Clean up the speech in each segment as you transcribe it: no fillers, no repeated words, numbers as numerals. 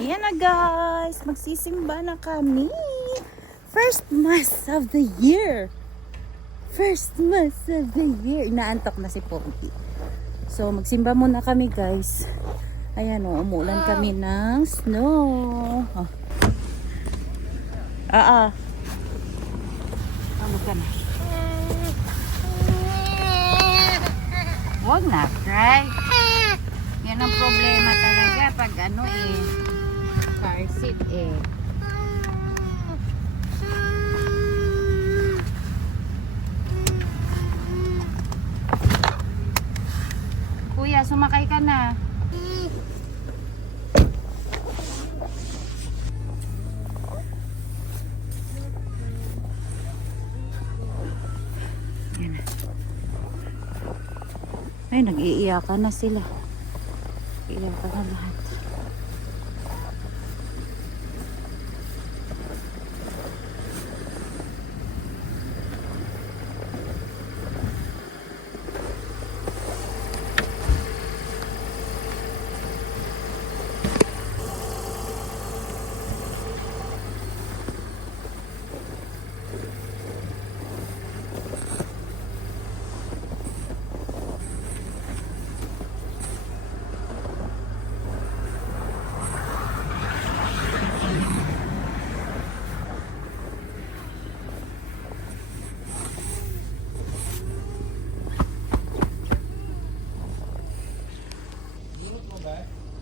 Ayan na guys, magsisimba na kami. First mass of the year. First mass of the year. Inaantok na si Pogi. So magsimba muna kami guys. Ayan o, umulan kami ng snow. Ano ka na? Huwag na, cry. Yan ang problema talaga pag ano car seat Kuya, sumakay ka na. Yan. Ay, nag-iiyakan na sila. Iiyakan na lahat.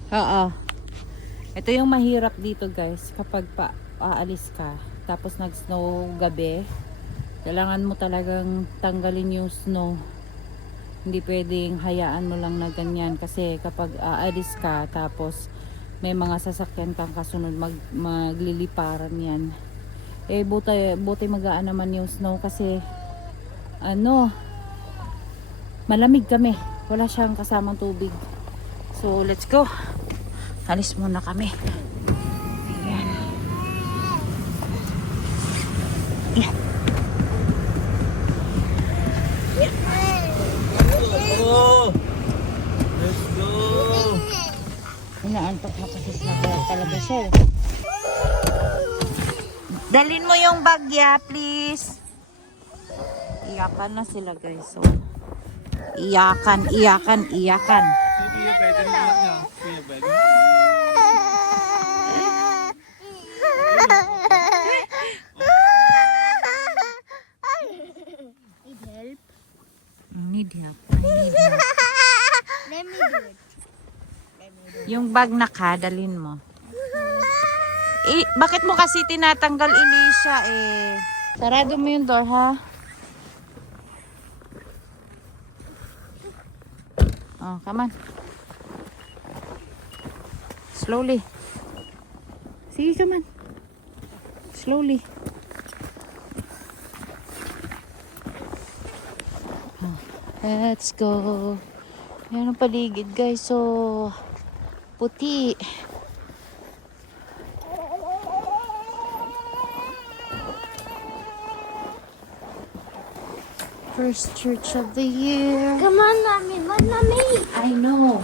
Oo. Ito yung mahirap dito guys. Kapag aalis ka, tapos nag-snow gabi, kailangan mo talagang tanggalin yung snow. Hindi pwedeng hayaan mo lang na ganyan. Kasi kapag aalis ka, tapos may mga sasakyan kang kasunod, magliliparan yan. Buti magaan naman yung snow kasi malamig kami. Wala siyang kasamang tubig. So, let's go. Alis muna kami. Ayan. Yeah. Let's go. Inaantok na kasi sa talaga siya. Dalhin mo yung bagya, please. Iyakan na sila, guys. So, iyakan. Kuya Beden niya. Kuya Beden. Need help. Let me do it. Yung bag na dalhin mo. Bakit mo kasi tinatanggal, Elisha Sarado mo yung door, ha? Oh, come on. Slowly. Sige, come on. Slowly. Let's go. Ayan ang paligid guys. So, puti. First church of the year. Come on, mommy. I know.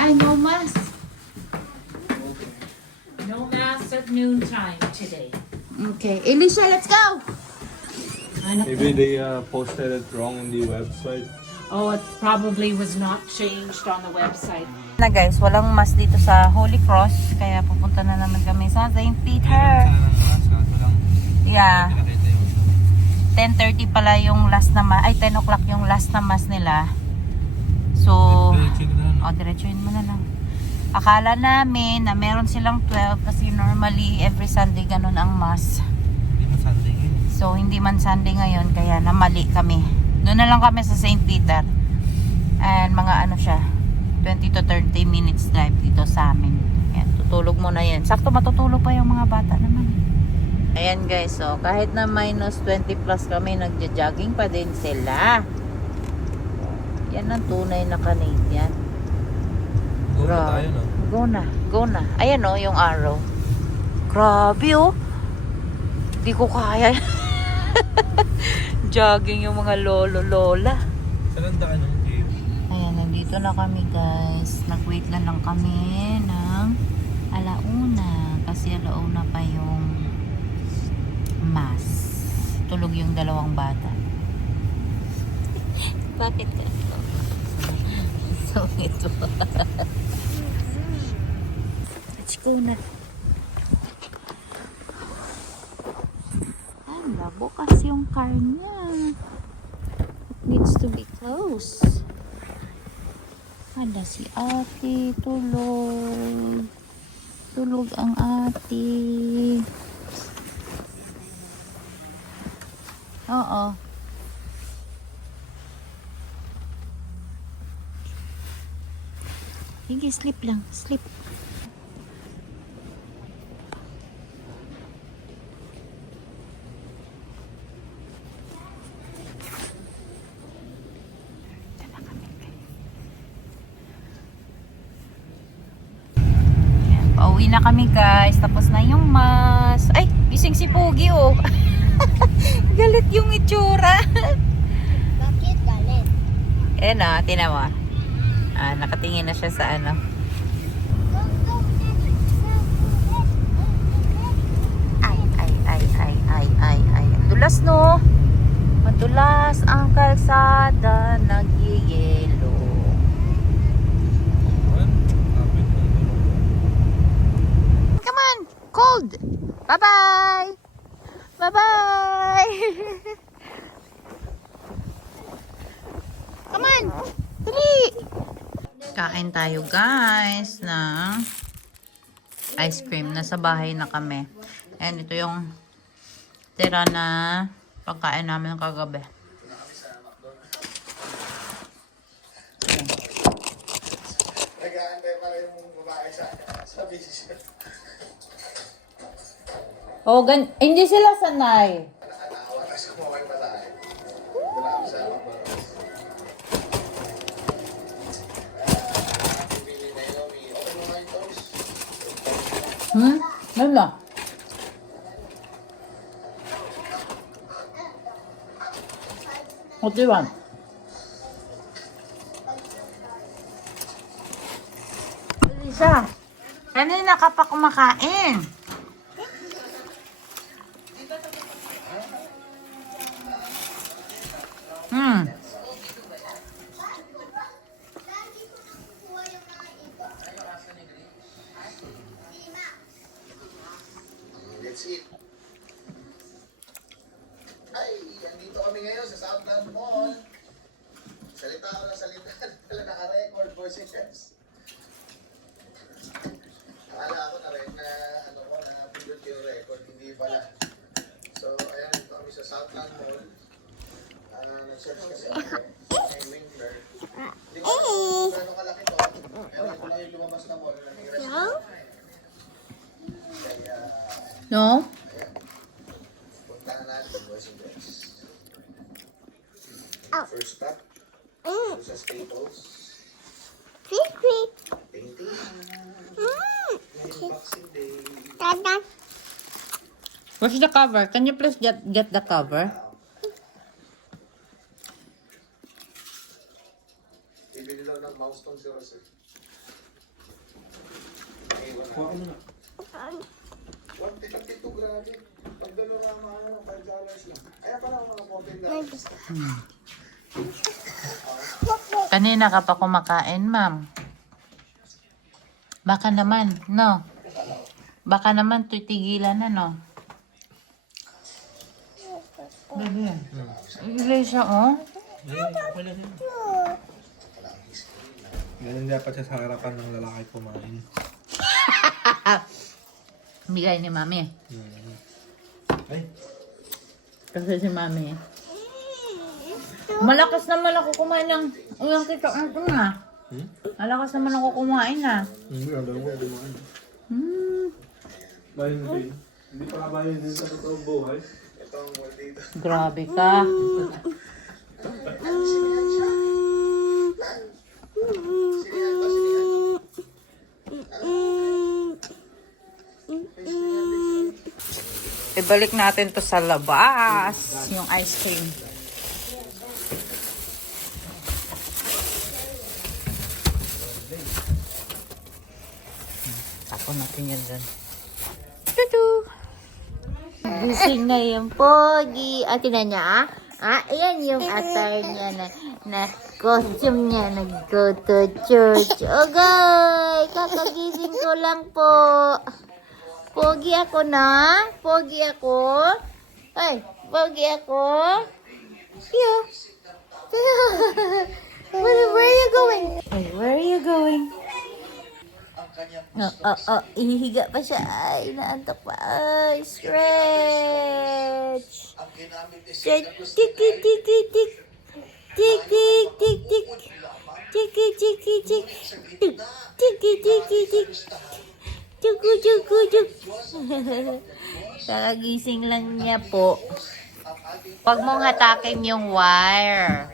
I know mass. No mass at noontime today. Okay, Elisha, let's go. Maybe they posted it wrong on the website. Oh, it probably was not changed on the website. Na guys, walang mass dito sa Holy Cross, kaya pupunta na naman kami sa St. Peter. Yeah. 10:30 pala yung last na mass, ay 10 o'clock yung last na mass nila. So, diretsuhin mo na lang. Akala namin na meron silang 12 kasi normally every Sunday ganun ang mass. So, hindi man Sunday ngayon, kaya namali kami. Doon na lang kami sa St. Peter. And mga siya, 20 to 30 minutes drive dito sa amin. Ayan, tutulog muna yan. Sakto matutulog pa yung mga bata naman. Ayan guys, so kahit na minus 20 plus kami, nagja-jogging pa din sila. Yan ang tunay na Canadian. Go na tayo, no? Go na. Ayan yung arrow. Grabe Di ko kaya. Jogging yung mga lolo-lola. Talanda ka ng game. Ayan, nandito na kami guys. Nag-wait lang kami ng alauna. Kasi alauna pa yung mass. Tulog yung dalawang bata. Bakit ka? So, ito. Let's go na. Hala, bukas yung car niya. It needs to be closed. Hala, si ate. Tulog. Tulog ang ate. Oo. Sige, sleep lang. Sleep. Ayan, pauwi na kami guys. Tapos na yung mas. Ay, gising si Pogi oh. Galit yung itsura. Bakit galit? Ayan o, tinawa. Nakatingin na siya sa ano. Ay. Madulas no. Madulas ang kalsada. Nagyayelo. Come on. Cold. Bye-bye. Bye-bye. Come on. Dali. Kain tayo guys ng ice cream. Nasa bahay na kami. And ito yung tira na pagkain namin kagabi. Oh, hindi sila sanay. Wala. What do you want? Lisa, kanina ka pa kumakain. That's it. Ay, andito kami ngayon sa Southland Mall. Salita ako ng salita. Wala naka-record, boys and girls. Akala ko na rin na na-upload yung record. Hindi pala. So, ayan, dito kami sa Southland Mall. Nag-search kasi ako. May Winkler. Hindi ko alam kung gano'ng kalaki to. Pero ito lang yung lumabas na mall. Kaya, No? puntahan natin, boys and girls. First stop, sa Staples. Painting. Boxing Day. Where's the cover? Can you please get the cover? Bibili daw ng mouse tong si Rosel. Kuha mo na. 152, grabe. Pag dalawang ng $5 lang. Kaya pala mga $14. Kanina ka pa kumakain, ma'am. Baka naman, no? Baka naman titigilan na, no? Bebe. Ilay siya, oh. Ganun dapat siya sa harapan ng lalaki kumain. Bigay ni mami. Ay, Kasi si mami. Malakas naman ako kumain ng ulang kita ito na. Malakas naman ako kumain na. hindi alam ko kumain. Bayan din. Hindi pa kabayan din sa totoong buhay. Ito ang mall dito. Grabe ka. Sinihan ba? Sinihan? Ibalik natin to sa labas. Yung ice cream. Tapon natin yan dyan. Tutu! Gising na yung pogi. Tinan niya, ayan yung attire niya na costume niya. Nag-go to church. Okay! Kakagising ko lang po. Pogi ako na? Pogi ako? Ay, pogi ako? Yeah. Where are you going? Ay, where are you going? Ihihiga pa siya. Ay, naantok pa. Ay, stretch. Stretch. Tik, tik, tik, tik, tik. Tik, tik, tik, tik. Tiki, tiki, tik. Tiki, tiki, tik. Tuku, tuku, tuk. Kakagising lang niya po. Huwag mong hatakin yung wire.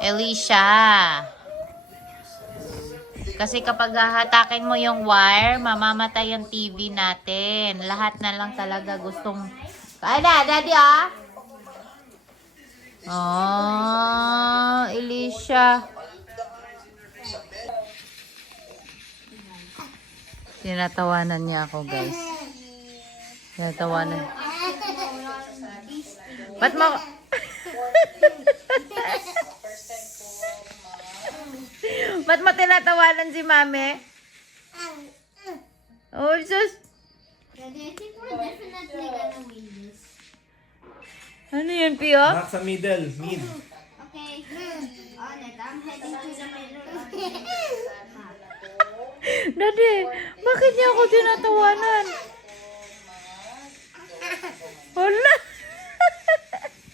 Elisha. Kasi kapag hahatakin mo yung wire, mamamatay yung TV natin. Lahat na lang talaga gustong... Kaya na, daddy Elisha. Tinatawanan niya ako, guys. Tinatawanan. Ba't mo... Ba't mo tinatawanan si mami? Oh, sus. Daddy, I think we're definitely gonna win this. Ano yun, Pio? Not sa middle. Mid. Okay. On it. I'm heading to the middle. Daddy, bakit niya ako tinatawanan? Wala.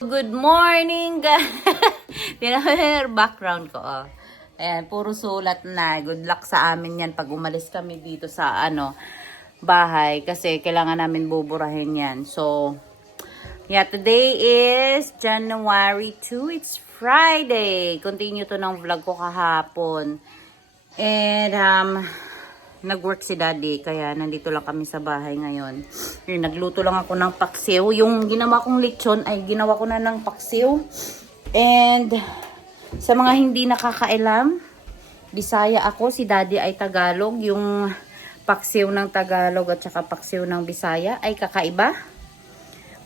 Good morning, guys. Tinawin background ko, Ayan, puro sulat na. Good luck sa amin yan pag umalis kami dito sa bahay. Kasi kailangan namin buburahin yan. So, yeah, today is January 2. It's Friday. Continue to ng vlog ko kahapon. And, nag-work si Daddy. Kaya nandito lang kami sa bahay ngayon. Nagluto lang ako ng paksiw. Yung ginawa kong lechon ay ginawa ko na ng paksiw. And... sa mga hindi nakakailam, Bisaya ako, si Daddy ay Tagalog. Yung paksiw ng Tagalog at saka paksiw ng Bisaya ay kakaiba.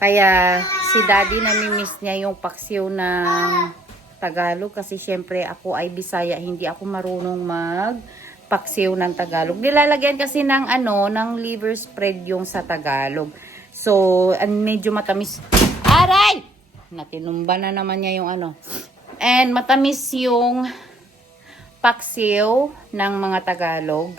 Kaya si Daddy nami-miss niya yung paksiw ng Tagalog kasi syempre ako ay Bisaya, hindi ako marunong magpaksiw ng Tagalog. Nilalagyan kasi ng ng liver spread yung sa Tagalog. So, medyo matamis. Aray! Natinumba na naman niya yung And matamis yung paksiw ng mga Tagalog.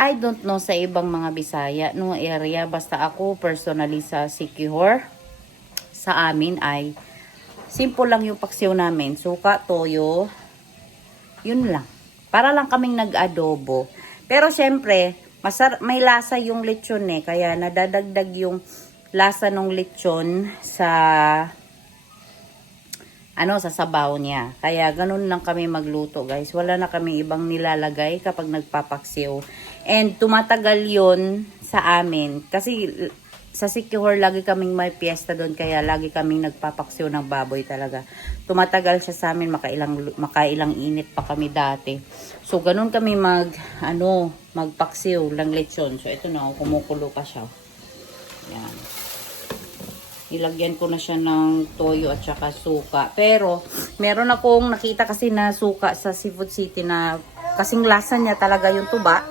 I don't know sa ibang mga Bisaya no area. Basta ako personally sa Siquijor, sa amin ay simple lang yung paksiw namin. Suka, toyo, yun lang. Para lang kaming nag-adobo. Pero syempre, may lasa yung lechon kaya nadadagdag yung lasa ng lechon sa sa sabaw niya. Kaya ganun lang kami magluto, guys. Wala na kami ibang nilalagay kapag nagpapaksiw. And tumatagal yon sa amin. Kasi sa Siquijor lagi kaming may piyesta doon. Kaya lagi kaming nagpapaksiw ng baboy talaga. Tumatagal siya sa amin. Makailang init pa kami dati. So ganun kami magpaksiw ng lechon. So ito na, kumukulo pa siya. Yan. Ilagyan ko na siya ng toyo at saka suka. Pero, meron akong nakita kasi na suka sa Seafood City na kasing lasa niya talaga yung tuba.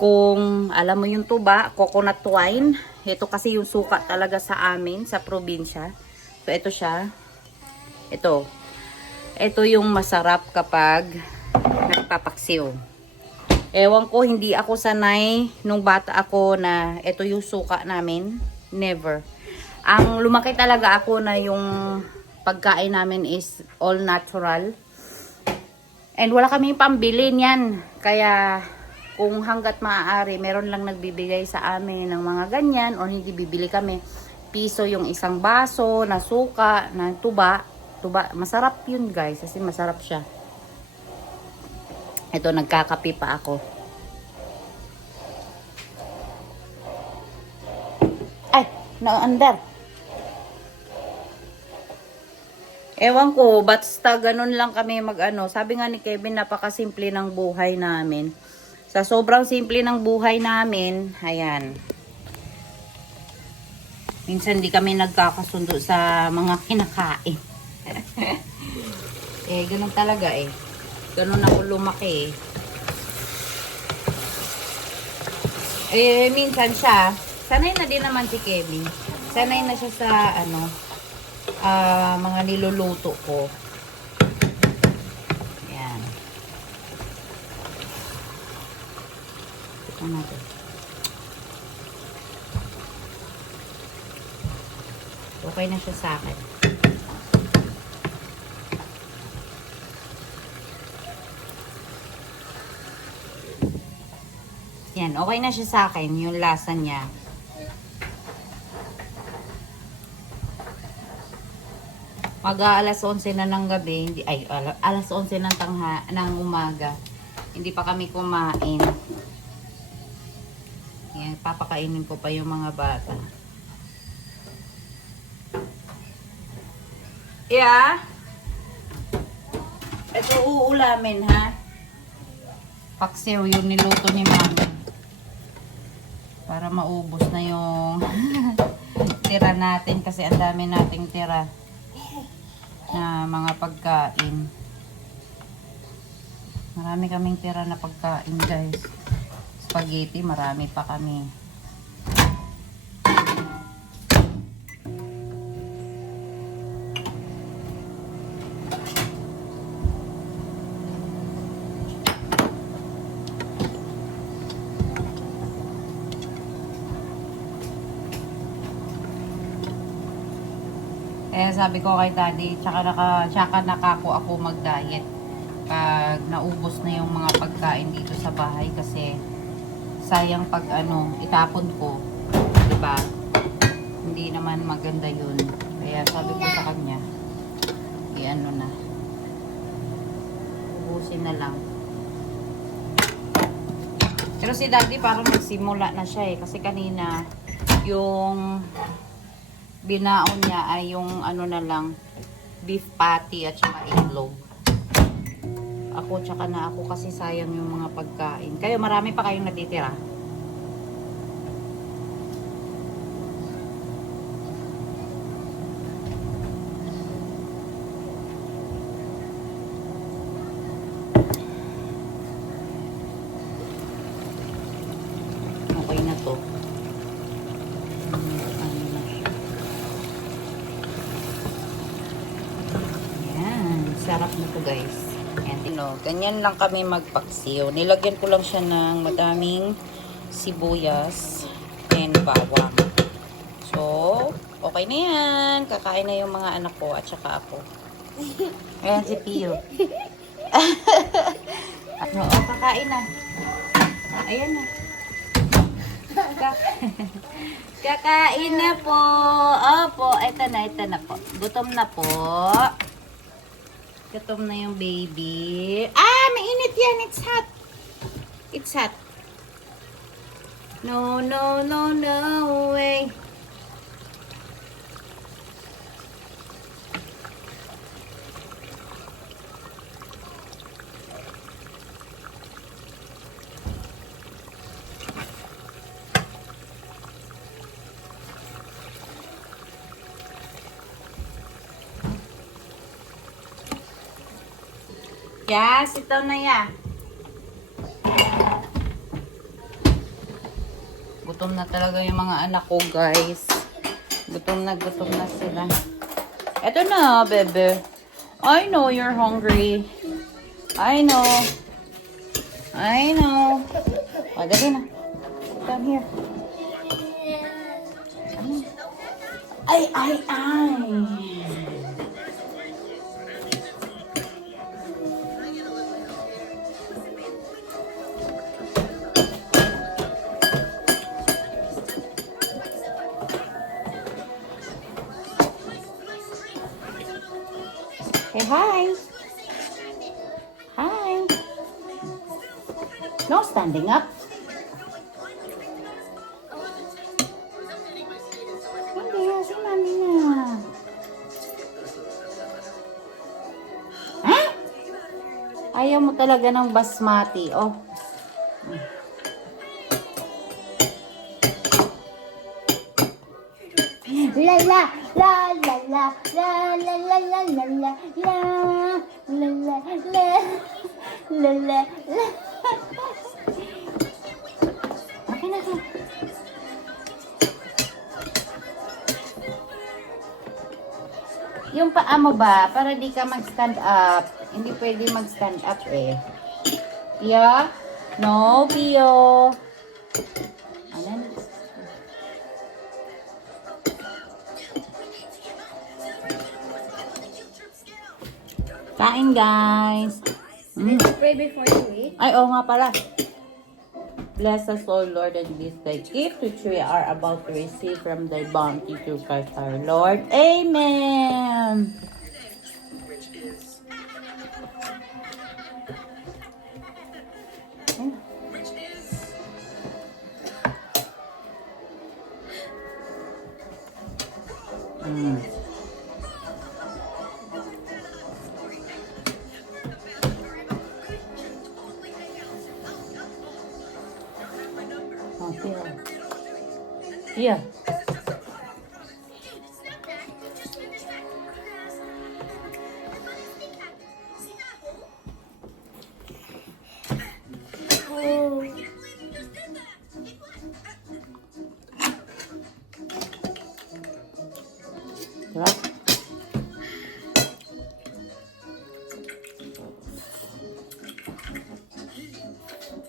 Kung alam mo yung tuba, coconut wine. Ito kasi yung suka talaga sa amin, sa probinsya. So, ito siya. Ito. Ito yung masarap kapag nagpapaksiw. Ewan ko, hindi ako sanay nung bata ako na ito yung suka namin. Never. Ang lumaki talaga ako na yung pagkain namin is all natural. And wala kaming pambili niyan. Kaya kung hanggat maaari, meron lang nagbibigay sa amin ng mga ganyan o hindi bibili kami. Piso yung isang baso na suka, na tuba. Masarap yun, guys. Kasi masarap siya. Ito, nagkakape pa ako. Ay, naandar. Ewan ko, basta ganun lang kami sabi nga ni Kevin, napakasimple ng buhay namin. Sa sobrang simple ng buhay namin, ayan. Minsan di kami nagkakasundo sa mga kinakain. Ganun talaga eh. Ganun ako lumaki eh. Minsan siya, sanay na din naman si Kevin. Sanay na siya sa mga niluluto ko. Ayan. Ito natin. Okay na siya sa akin. Yan, okay na siya sa akin, yung lasa niya. Mag-aalas 11 na ng gabi, alas 11 ng umaga. Hindi pa kami kumain. Yan, papakainin ko pa yung mga bata. Yeah. Ito uulamin, ha? Paksiw yung niluto ni Mami. Para maubos na yung tira natin kasi ang dami nating tira na mga pagkain. Marami kaming tira na pagkain, guys. Spaghetti, marami pa kami. Kaya sabi ko kay Daddy, tsaka nakako ako mag-diet pag naubos na yung mga pagkain dito sa bahay kasi sayang pag itapon ko, 'di ba? Hindi naman maganda 'yun. Kaya sabi ko sa kanya, na. Ubusin na lang. Pero si Daddy parang nagsimula na siya eh kasi kanina yung binaon niya ay yung na lang, beef patty at saka itlog. Tsaka na ako kasi sayang yung mga pagkain. Kayo, marami pa kayong natitira? Okay na to. Sarap na to, guys. Ayan, ganyan lang kami magpaksiw. Nilagyan ko lang siya ng madaming sibuyas and bawang. So, okay na yan. Kakain na yung mga anak ko at saka ako. Ayan si Pio. Oo, kakain na. Ayan na. Kakain na po. Opo, ito na po. Gutom na po. Gutom na yung baby. Mainit yan. It's hot. It's hot. No way. Yes, ito na ya. Gutom na talaga yung mga anak ko, guys. Gutom na sila. Ito na, bebe. I know you're hungry. I know. O, dali na. Come here. Ay. Say hi. Hi. No standing up. Hindi, si mami na. Ha? Ayaw mo talaga ng basmati. Oh. La la la la la la la la la la la la la la la la. Okay na to. Yung paa mo ba, para di ka mag-stand up. Hindi pwede mag-stand up eh. Yeah? No, Pio. Ano? Kain, guys. Pray before you eat. Ay, oo nga pala. Bless us, O Lord, and this thy gift which we are about to receive from thy bounty through Christ our Lord. Amen. Mm. Oh, yeah. Sarap.